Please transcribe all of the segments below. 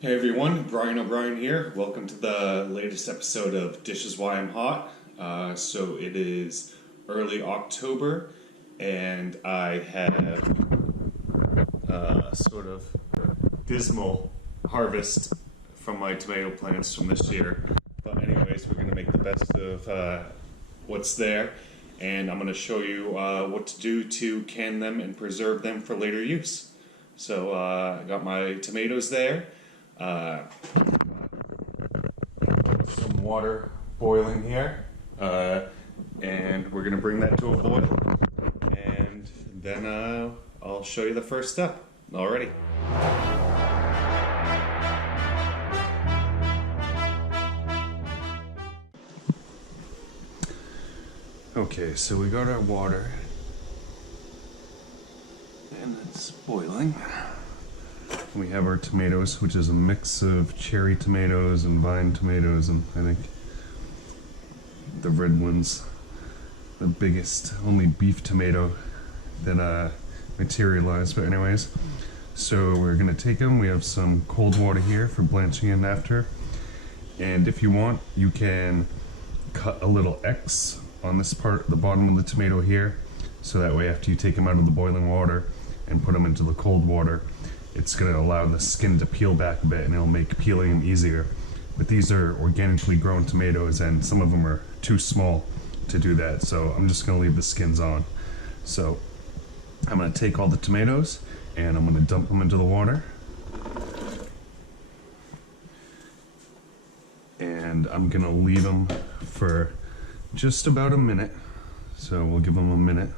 Hey everyone, Brian O'Brien here. Welcome to the latest episode of Dishes Why I'm Hot. So it is early October, and I have a sort of dismal harvest from my tomato plants from this year. But anyways, we're going to make the best of what's there, and I'm going to show you what to do to can them and preserve them for later use. So I got my tomatoes there. Some water boiling here, and we're gonna bring that to a boil, and then I'll show you the first step. Alrighty. Okay, so we got our water, and it's boiling. We have our tomatoes, which is a mix of cherry tomatoes and vine tomatoes, and I think the red one's the biggest, only beef tomato that materialized. But anyways, so we're gonna take them. We have some cold water here for blanching in after, and if you want, you can cut a little X on this part, the bottom of the tomato here, so that way after you take them out of the boiling water and put them into the cold water, it's going to allow the skin to peel back a bit, and it'll make peeling easier. But these are organically grown tomatoes, and some of them are too small to do that, so I'm just going to leave the skins on. So I'm going to take all the tomatoes and I'm going to dump them into the water, and I'm going to leave them for just about a minute. So we'll give them a minute.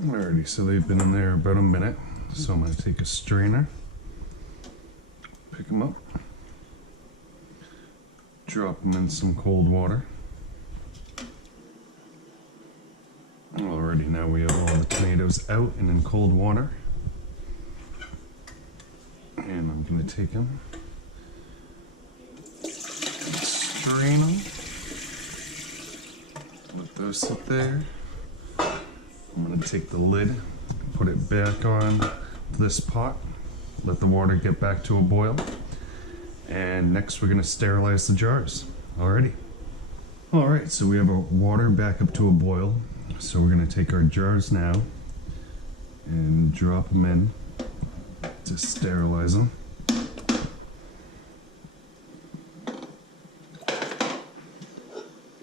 Alrighty, so they've been in there about a minute, so I'm going to take a strainer, pick them up, drop them in some cold water. Alrighty, now we have all the tomatoes out and in cold water, and I'm going to take them and strain them, let those sit there. I'm going to take the lid, put it back on this pot, let the water get back to a boil, and next we're going to sterilize the jars. Alrighty. Alright, so we have our water back up to a boil, so we're going to take our jars now and drop them in to sterilize them.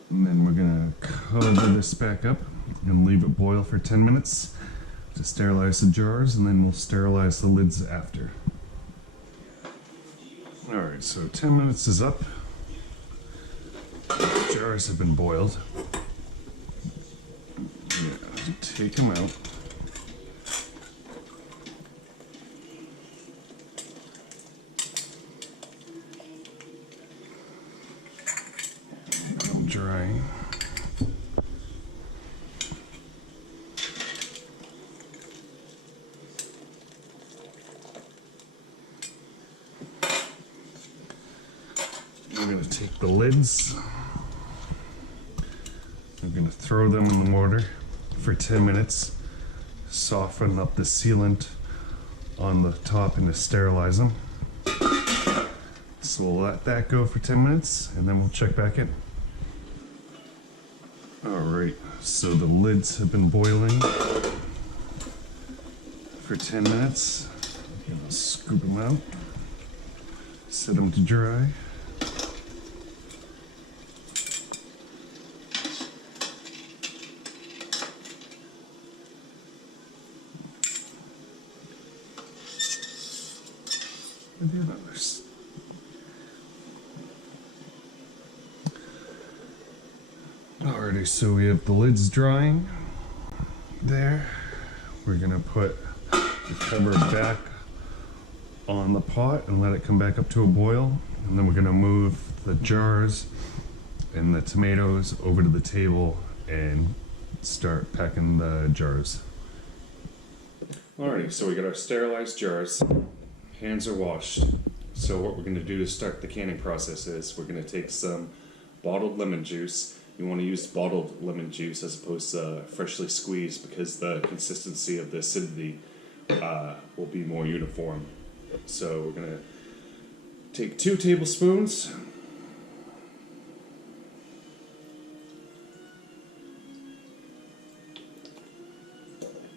And then we're going to cover this back up and leave it boil for 10 minutes to sterilize the jars, and then we'll sterilize the lids after. Alright, so 10 minutes is up. The jars have been boiled. Yeah, take them out. Let them dry. I'm going to take the lids, I'm going to throw them in the water for 10 minutes, soften up the sealant on the top and to sterilize them. So we'll let that go for 10 minutes and then we'll check back in. Alright, so the lids have been boiling for 10 minutes. I'm going to scoop them out, set them to dry. And the others. Alrighty, so we have the lids drying there. We're gonna put the cover back on the pot and let it come back up to a boil, and then we're gonna move the jars and the tomatoes over to the table and start packing the jars. Alrighty, so we got our sterilized jars. Hands are washed. So what we're going to do to start the canning process is we're going to take some bottled lemon juice. You want to use bottled lemon juice as opposed to freshly squeezed, because the consistency of the acidity will be more uniform. So we're gonna take 2 tablespoons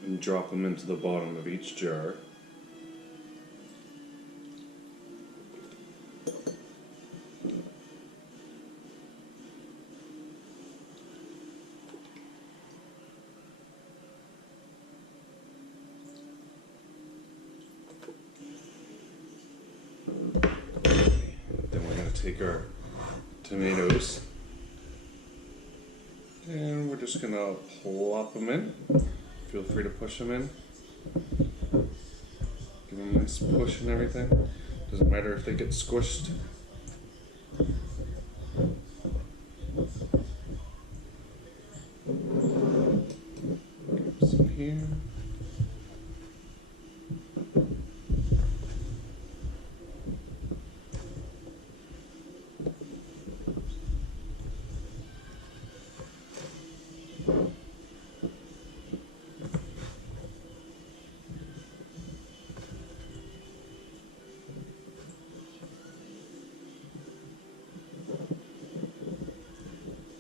and drop them into the bottom of each jar. Then we're going to take our tomatoes and we're just going to plop them in. Feel free to push them in. Give them a nice push and everything. Doesn't matter if they get squished. Get some here.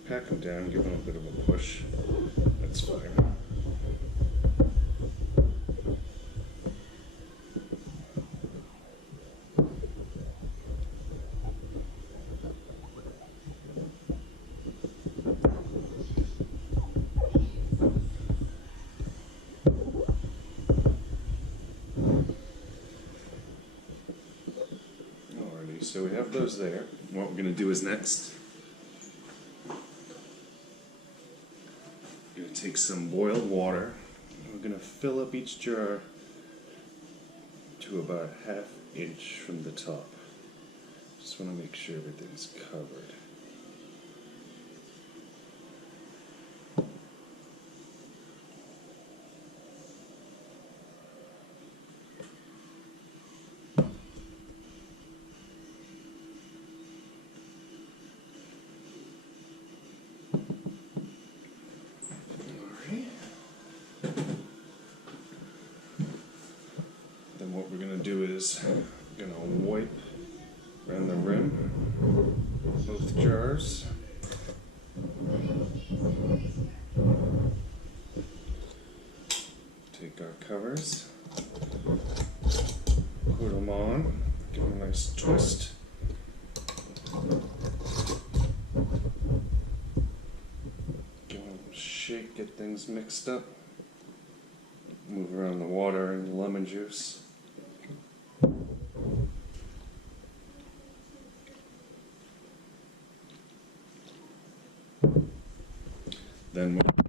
Pack them down, give them a bit of a push. That's fine. Alrighty, so we have those there. What we're going to do is next, we're going to take some boiled water. We're going to fill up each jar to about 1/2 inch from the top. Just want to make sure everything's covered. Then what we're going to do is we're going to wipe around the rim of both jars. Take our covers, put them on, give them a nice twist. Give them a shake, get things mixed up. Move around the water and the lemon juice. Then we're going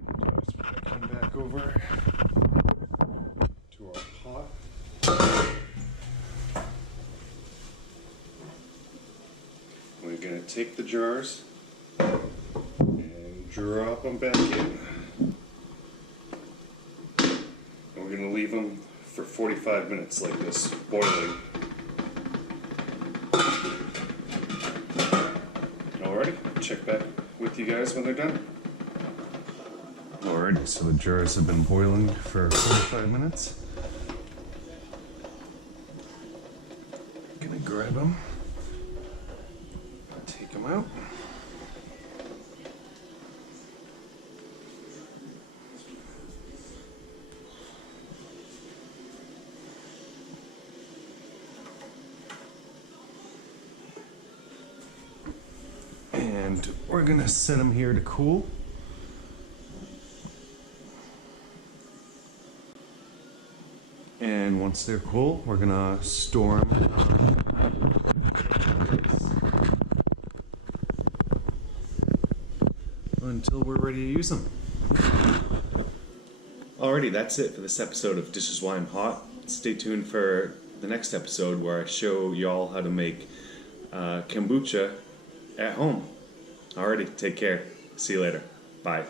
to come back over to our pot. We're going to take the jars and drop them back in. And we're going to leave them for 45 minutes like this, boiling. Alrighty, check back with you guys when they're done. Alright, so the jars have been boiling for 45 minutes. Gonna grab them, take them out. And we're gonna set them here to cool. And once they're cool, we're gonna store them until we're ready to use them. Alrighty, that's it for this episode of Dishes Why I'm Hot. Stay tuned for the next episode where I show y'all how to make kombucha at home. Alrighty, take care. See you later. Bye.